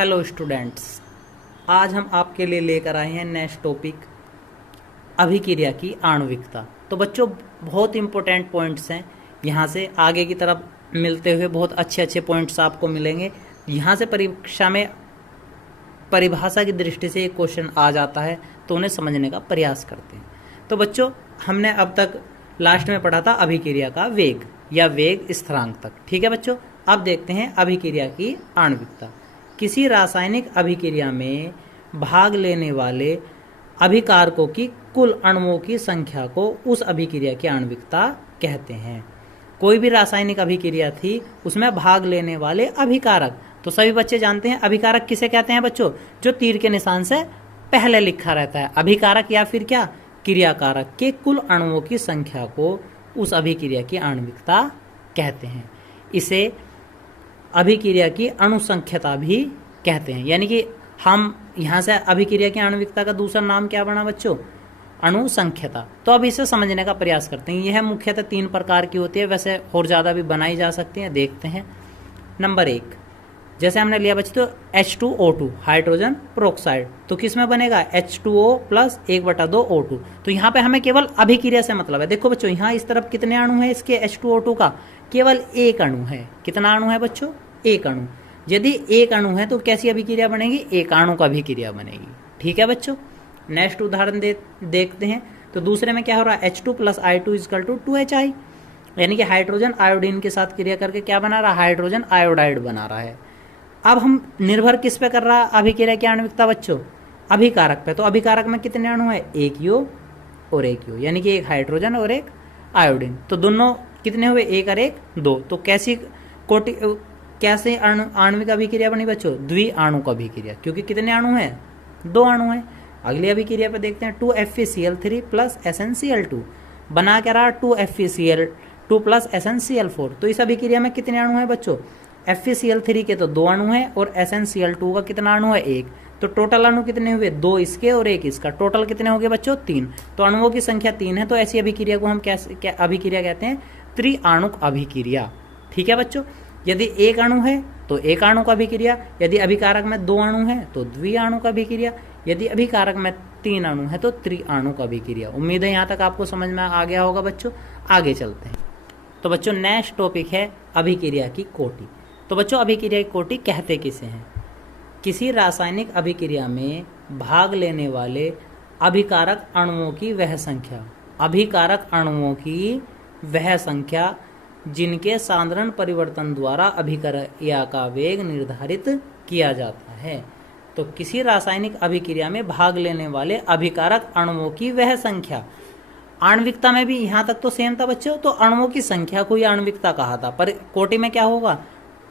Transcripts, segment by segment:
Hello students, आज हम आपके लिए लेकर आए हैं नेक्स्ट टॉपिक अभिक्रिया की आणविकता। तो बच्चों बहुत इंपॉर्टेंट पॉइंट्स हैं, यहाँ से आगे की तरफ मिलते हुए बहुत अच्छे अच्छे पॉइंट्स आपको मिलेंगे। यहाँ से परीक्षा में परिभाषा की दृष्टि से एक क्वेश्चन आ जाता है तो उन्हें समझने का प्रयास करते हैं। तो बच्चों हमने अब तक लास्ट में पढ़ा था अभिक्रिया का वेग या वेग स्थिरांक तक। ठीक है बच्चों, अब देखते हैं अभिक्रिया की आणविकता। किसी रासायनिक अभिक्रिया में भाग लेने वाले अभिकारकों की कुल अणुओं की संख्या को उस अभिक्रिया की आणविकता कहते हैं। कोई भी रासायनिक अभिक्रिया थी, उसमें भाग लेने वाले अभिकारक, तो सभी बच्चे जानते हैं अभिकारक किसे कहते हैं बच्चों, जो तीर के निशान से पहले लिखा रहता है। अभिकारक या फिर क्या, क्रियाकारक के कुल अणुओं की संख्या को उस अभिक्रिया की आणविकता कहते हैं। इसे अभिक्रिया की अणुसंख्यता भी कहते हैं। यानी कि हम यहाँ से अभिक्रिया की आणविकता का दूसरा नाम क्या बना बच्चों, अणुसंख्यता। तो अब इसे समझने का प्रयास करते हैं। यह मुख्यतः 3 प्रकार की होती है, वैसे और ज़्यादा भी बनाई जा सकती हैं। देखते हैं। नंबर 1, जैसे हमने लिया बच्चों तो H2O2 हाइड्रोजन प्रोक्साइड, तो किस में बनेगा H2O प्लस 1/2 O2। तो यहाँ पे हमें केवल अभिक्रिया से मतलब है। देखो बच्चों यहाँ इस तरफ कितने अणु है इसके H2O2 का, केवल एक अणु है। कितना अणु है बच्चों, एक अणु। यदि एक अणु है तो कैसी अभिक्रिया बनेगी, एकाणुक अभिक्रिया बनेगी। ठीक है बच्चों, नेक्स्ट उदाहरण देखते हैं। तो दूसरे में क्या हो रहा है, H2 plus I2 equal to 2HI, यानी कि हाइड्रोजन आयोडीन के साथ क्रिया करके क्या बना रहा है, हाइड्रोजन आयोडाइड बना रहा है। अब हम निर्भर किस पे कर रहा है अभिक्रिया की आणविकता बच्चों, अभिकारक पे। तो अभिकारक में कितने अणु है, एक यो और एक यो, यानी कि एक हाइड्रोजन और एक आयोडीन। तो दोनों कितने हुए, एक और एक 2। तो कैसे आणविक अभिक्रिया बनी बच्चों, द्विआणुक अभिक्रिया, क्योंकि कितने अणु हैं, 2 अणु हैं। अगली अभिक्रिया पे देखते हैं 2FeCl3 प्लस SnCl2 बना के रहा 2FeCl2 प्लस SnCl4। तो इस अभिक्रिया में कितने अणु हैं बच्चों, FeCl3 के तो 2 अणु हैं और SnCl2 का कितना अणु है, 1। तो टोटल अणु कितने हुए, 2 इसके और 1 इसका, टोटल कितने हो गए बच्चों, 3। तो अणुओं की संख्या 3 है। तो ऐसी अभिक्रिया को हम क्या अभिक्रिया कहते हैं, त्रिआणुक अभिक्रिया। ठीक है बच्चों, यदि एक अणु है तो एक अणु का अभिक्रिया, यदि अभिकारक में 2 अणु है तो द्विआणुक अभिक्रिया, यदि अभिकारक में 3 अणु है तो त्रिआणुक अभिक्रिया। उम्मीद है यहाँ तक आपको समझ में आ गया होगा बच्चों। आगे चलते हैं। तो बच्चों नेक्स्ट टॉपिक है अभिक्रिया की कोटि। तो बच्चों अभिक्रिया की कोटि कहते किसे हैं, किसी रासायनिक अभिक्रिया में भाग लेने वाले अभिकारक अणुओं की वह संख्या, अभिकारक अणुओं की वह संख्या जिनके सांद्रण परिवर्तन द्वारा अभिक्रिया का वेग निर्धारित किया जाता है। तो किसी रासायनिक अभिक्रिया में भाग लेने वाले अभिकारक अणुओं की वह संख्या, आणविकता में भी यहाँ तक तो सेम था बच्चों, तो अणुओं की संख्या को ही आणविकता कहा था। पर कोटि में क्या होगा,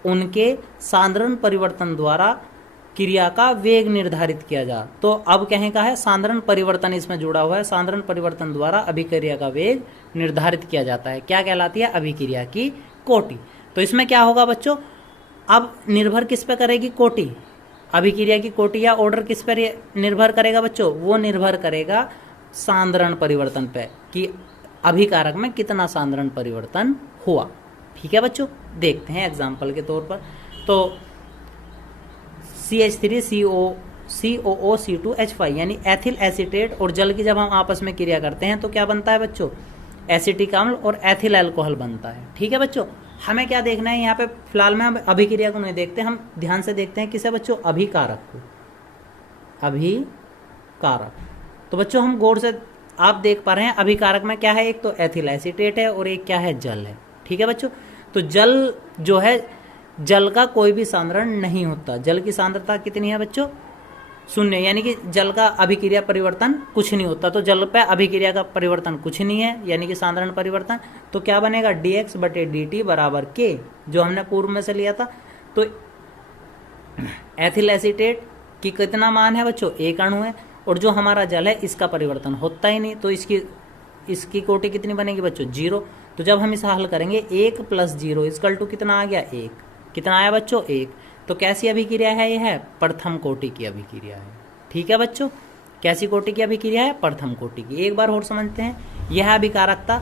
उनके सांद्रण परिवर्तन द्वारा क्रिया का वेग निर्धारित किया जा। तो अब कहें का है, सांद्रण परिवर्तन इसमें जुड़ा हुआ है, सांद्रण परिवर्तन द्वारा अभिक्रिया का वेग निर्धारित किया जाता है। क्या कहलाती है, अभिक्रिया की कोटि। तो इसमें क्या होगा बच्चों, अब निर्भर किस पे करेगी कोटि, अभिक्रिया की कोटि या ऑर्डर किस पर निर्भर करेगा बच्चों, वो निर्भर करेगा सांद्रण परिवर्तन पे, कि अभिकारक में कितना सांद्रण परिवर्तन हुआ। ठीक है बच्चों, देखते हैं एग्जाम्पल के तौर पर। तो CH3COOC2H5 यानी एथिल एसीटेट और जल की जब हम आपस में क्रिया करते हैं तो क्या बनता है बच्चों, एसिटिक अम्ल और एथिल अल्कोहल बनता है। ठीक है बच्चों, हमें क्या देखना है यहाँ पे, फिलहाल में हम अभिक्रिया को नहीं देखते, हम ध्यान से देखते हैं किसे बच्चों, अभिकारक को, अभिकारक। तो बच्चों हम गौर से आप देख पा रहे हैं अभिकारक में क्या है, एक तो एथिल एसीटेट है और एक क्या है, जल है। ठीक है बच्चों, तो जल जो है, जल का कोई भी सांद्रण नहीं होता। जल की सांद्रता कितनी है बच्चों, 0, यानी कि जल का अभिक्रिया परिवर्तन कुछ नहीं होता। तो जल पे अभिक्रिया का परिवर्तन कुछ नहीं है, यानी कि सांद्रण परिवर्तन। तो क्या बनेगा, dx/dt बराबर k, जो हमने पूर्व में से लिया था। तो एथिल एसीटेट की कितना मान है बच्चों, 1 अणु है, और जो हमारा जल है इसका परिवर्तन होता ही नहीं, तो इसकी कोटि कितनी बनेगी बच्चों, 0। तो जब हम इसे हल करेंगे 1 + 0 इक्वल टू कितना आ गया, 1। कितना आया बच्चों, 1। तो कैसी अभिक्रिया है, यह है प्रथम कोटि की अभिक्रिया है। ठीक है बच्चों, कैसी कोटि की अभिक्रिया है, प्रथम कोटि की। एक बार और समझते हैं, यह अभिकारकता,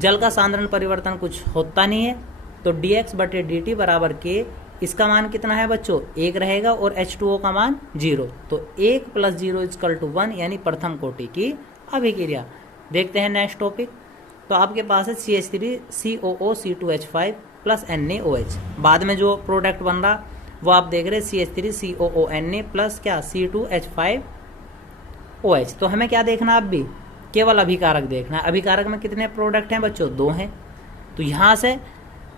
जल का सांद्रण परिवर्तन कुछ होता नहीं है, तो dx/dt बराबर k इसका मान कितना है बच्चों, 1 रहेगा और H2O का मान 0। तो 1 + 0 = 1, यानी प्रथम कोटि की अभिक्रिया। देखते हैं नेक्स्ट टॉपिक। तो आपके पास है CH3COO C2H5 + NaOH। बाद में जो प्रोडक्ट बन रहा वो आप देख रहे हैं CH3COONa प्लस क्या C2H5OH। तो हमें क्या देखना है, अब भी केवल अभिकारक देखना है। अभिकारक में कितने प्रोडक्ट हैं बच्चों, 2 हैं। तो यहाँ से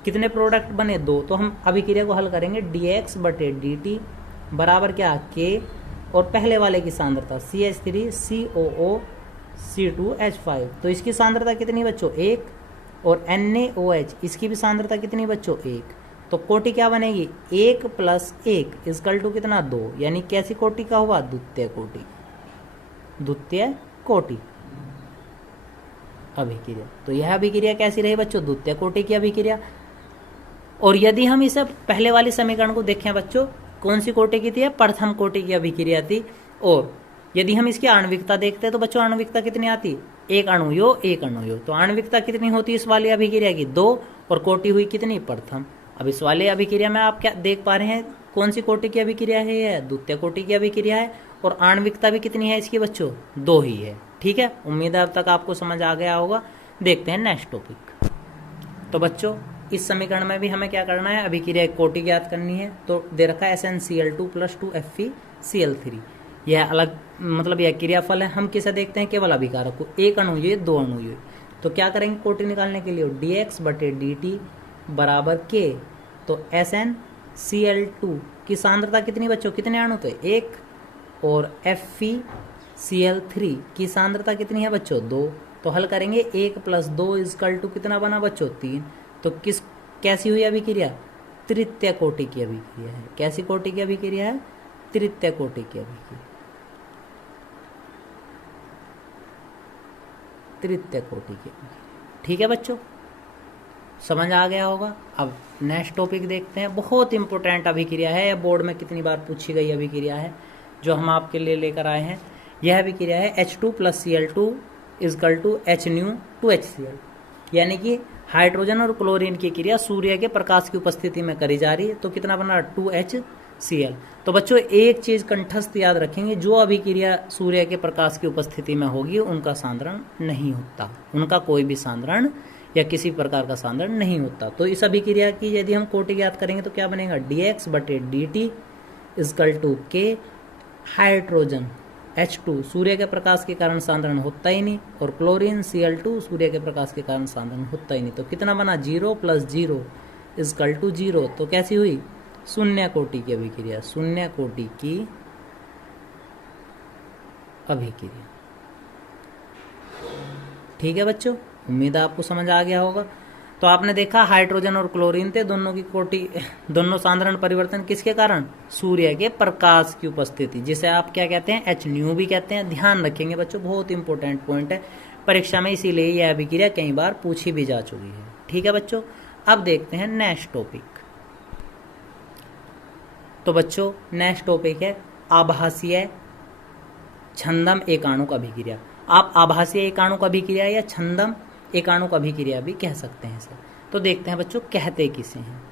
कितने प्रोडक्ट बने, 2। तो हम अभिक्रिया को हल करेंगे dx/dt बराबर क्या K, और पहले वाले की सांद्रता CH3COO C2H5, तो इसकी सांद्रता कितनी बच्चों, 1, और NaOH इसकी भी सांद्रता कितनी बच्चों, 1। तो कोटि क्या बनेगी, 1 + 1 = कितना, 2, यानी कैसी कोटि का हुआ, द्वितीय कोटि, द्वितीय कोटि अभिक्रिया। तो यह अभिक्रिया कैसी रही बच्चों, द्वितीय कोटि की अभिक्रिया। और यदि हम इसे पहले वाले समीकरण को देखें बच्चों, कौन सी कोटि की थी, प्रथम कोटि की अभिक्रिया थी। और यदि हम इसकी आणविकता देखते हैं तो बच्चों आणविकता कितनी आती, 1 अणुयो 1 अणुयो। तो आणविकता कितनी होती है इस वाली अभिक्रिया की, 2, और कोटि हुई कितनी, प्रथम। अब इस वाले अभिक्रिया में आप क्या देख पा रहे हैं, कौन सी कोटि की अभिक्रिया है, यह द्वितीय कोटि की अभिक्रिया है। और आणविकता भी कितनी है इसकी बच्चों, 2 ही है। ठीक है, उम्मीद है अब तक आपको समझ आ गया होगा। देखते हैं नेक्स्ट टॉपिक। तो बच्चों इस समीकरण में भी हमें क्या करना है, अभिक्रिया एक कोटि ज्ञात करनी है। तो दे रखा है SnCl2 + 2FeCl3। यह अलग मतलब यह क्रियाफल है। हम किसे देखते हैं, केवल अभिकारक को, 1 अणु ये 2 अणु ये। तो क्या करेंगे कोटि निकालने के लिए, dx/dt बराबर K। तो SnCl2 की सांद्रता कितनी बच्चों, कितने अणु थे, 1, और FeCl3 की सांद्रता कितनी है बच्चों, 2। तो हल करेंगे, 1 + 2 = कितना बना बच्चों, 3। तो कैसी हुई अभिक्रिया, तृतीय कोटि की अभिक्रिया है। कैसी कोटि की अभिक्रिया है, तृतीय कोटि की अभिक्रिया, तृतीय कोटि की अभिक्रिया। ठीक है बच्चों, समझ आ गया होगा। अब नेक्स्ट टॉपिक देखते हैं। बहुत इंपॉर्टेंट अभिक्रिया है, बोर्ड में कितनी बार पूछी गई अभिक्रिया है, जो हम आपके लिए लेकर आए हैं। यह अभिक्रिया है H2 + Cl2 = HNu2HCl, यानी कि हाइड्रोजन और क्लोरीन की क्रिया सूर्य के प्रकाश की उपस्थिति में करी जा रही है। तो कितना बना, 2HCl। तो बच्चों एक चीज कंठस्थ याद रखेंगे, जो अभिक्रिया सूर्य के प्रकाश की उपस्थिति में होगी उनका सांद्रण नहीं होता, उनका कोई भी सांद्रण या किसी प्रकार का सांद्रण नहीं होता। तो इस अभिक्रिया की यदि हम कोटि ज्ञात करेंगे तो क्या बनेगा, dx/dt = K। हाइड्रोजन H2 सूर्य के प्रकाश के कारण सांद्रण होता ही नहीं, और क्लोरीन Cl2 सूर्य के प्रकाश के कारण सांद्रण होता ही नहीं। तो कितना बना, 0 + 0 = 0। तो कैसी हुई, शून्य कोटि की अभिक्रिया, शून्य कोटि की अभिक्रिया। ठीक है बच्चों, उम्मीद है आपको समझ आ गया होगा। तो आपने देखा हाइड्रोजन और क्लोरीन थे, दोनों की कोटि, दोनों सांद्रण परिवर्तन किसके कारण, सूर्य के प्रकाश की उपस्थिति, जिसे आप क्या कहते हैं, HNu भी कहते हैं। ध्यान रखेंगे बच्चों, बहुत इंपॉर्टेंट पॉइंट है परीक्षा में, इसीलिए यह अभिक्रिया कई बार पूछी भी जा चुकी है। ठीक है बच्चों, अब देखते हैं नेक्स्ट टॉपिक। तो बच्चों नेक्स्ट टॉपिक है आभासीय छंदम एकाणुक अभिक्रिया। आप आभासीय एकाणुक अभिक्रिया या छंदम एकाणुक अभिक्रिया भी कह सकते हैं सर। तो देखते हैं बच्चों कहते किसे हैं।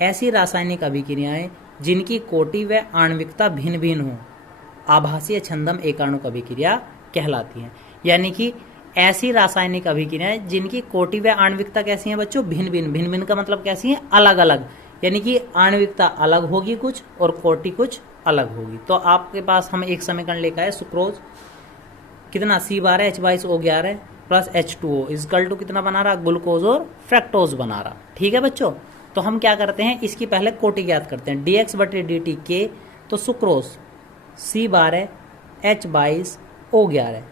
ऐसी रासायनिक अभिक्रियाएं जिनकी कोटि व आणविकता भिन्न भिन्न हो, आभासीय छंदम एकाणुक अभिक्रिया कहलाती हैं। यानी कि ऐसी रासायनिक अभिक्रियाएं जिनकी कोटि व आणविकता कैसी हैं बच्चों, भिन्न भिन्न। भिन्न भिन्न का मतलब कैसी है, अलग अलग, यानी कि आणविकता अलग होगी कुछ और कोटि कुछ अलग होगी। तो आपके पास हम एक समीकरण लेकर आए, सुक्रोज कितना C12H22O11 प्लस H2O = कितना बना रहा, ग्लूकोज और फ्रक्टोज बना रहा। ठीक है बच्चों, तो हम क्या करते हैं, इसकी पहले कोटि ज्ञात करते हैं, dx/dt K। तो सुक्रोज C12H22O11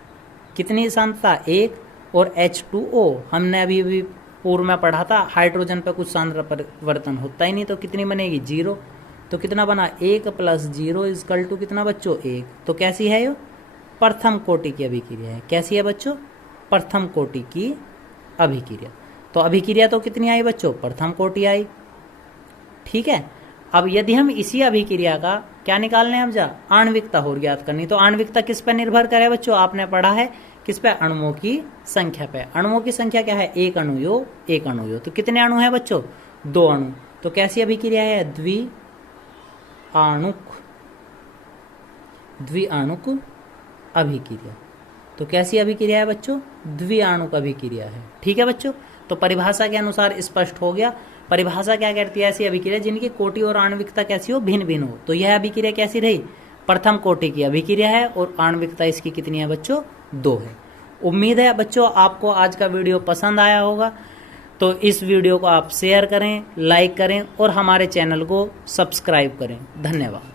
कितनी सांद्रता, 1, और H2O हमने अभी पूर्व में पढ़ा था, हाइड्रोजन पे कुछ सांद्रता परिवर्तन होता ही नहीं, तो कितनी बनेगी, 0। तो कितना बना, 1 + 0 = कितना बच्चों, 1। तो कैसी है ये, प्रथम कोटि की अभिक्रिया है। कैसी है बच्चों, प्रथम कोटि की अभिक्रिया। तो अभिक्रिया तो कितनी आई बच्चों, प्रथम कोटि आई। ठीक है, अब यदि हम इसी अभिक्रिया का क्या निकालने, हम जा आणविकता और ज्ञात करनी। तो आणविकता किस पर निर्भर करे बच्चों, आपने पढ़ा है किस पे, अणुओं की संख्या पे। अणुओं की संख्या क्या है, 1 अणुयो 1 अणुयो। तो कितने अणु है बच्चों, 2 अणु। तो कैसी अभिक्रिया है? द्विआणुक अभिक्रिया। तो कैसी अभिक्रिया है बच्चों? द्विआणुक अभिक्रिया है। ठीक है बच्चों, तो परिभाषा के अनुसार स्पष्ट हो गया। परिभाषा क्या कहती है? ऐसी अभिक्रिया जिनकी कोटि और आणविकता कैसी हो? भिन्न भिन्न हो। तो यह अभिक्रिया कैसी रही? प्रथम कोटि की अभिक्रिया है और आणविकता इसकी कितनी है बच्चों? 2 है। उम्मीद है बच्चों आपको आज का वीडियो पसंद आया होगा। तो इस वीडियो को आप शेयर करें, लाइक करें और हमारे चैनल को सब्सक्राइब करें। धन्यवाद।